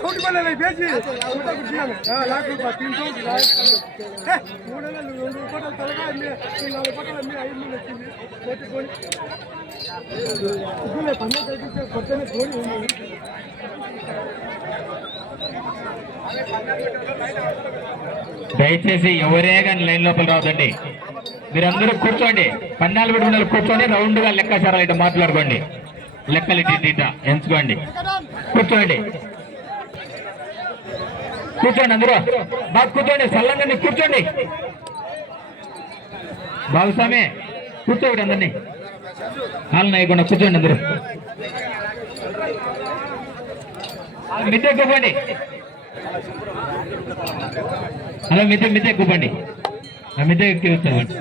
छोटी वाले नहीं भेजी उनका कुछ दिया मैं लाख रुपया 300 मूड में लोग पटल तलगा में 3 पटल में आई में लेती है कोई कोई इसलिए हमने कहते हैं पत्ते में थोड़ी होगी దయచేసి ఎవరే కానీ లైన్ లోపల రావద్దండి. మీరందరూ కూర్చోండి, 14 బిడ్డలు కూర్చొని రౌండ్ గా లెక్కాచారాలు ఇట్లా మాట్లాడుకోండి, లెక్కలు ఇట్లా ఎంచుకోండి. కూర్చోండి కూర్చోండి, అందరూ బాగా కూర్చోండి, సల్లంగా కూర్చోండి. బాగుస్వామి కూర్చోండి, అందరినీ హాల్ నాయకుండా కూర్చోండి. అందరూ మిద్దె కూపండి, అలా మిద్దె కూపండి, మిద్దె ఎక్కి వస్తామండి.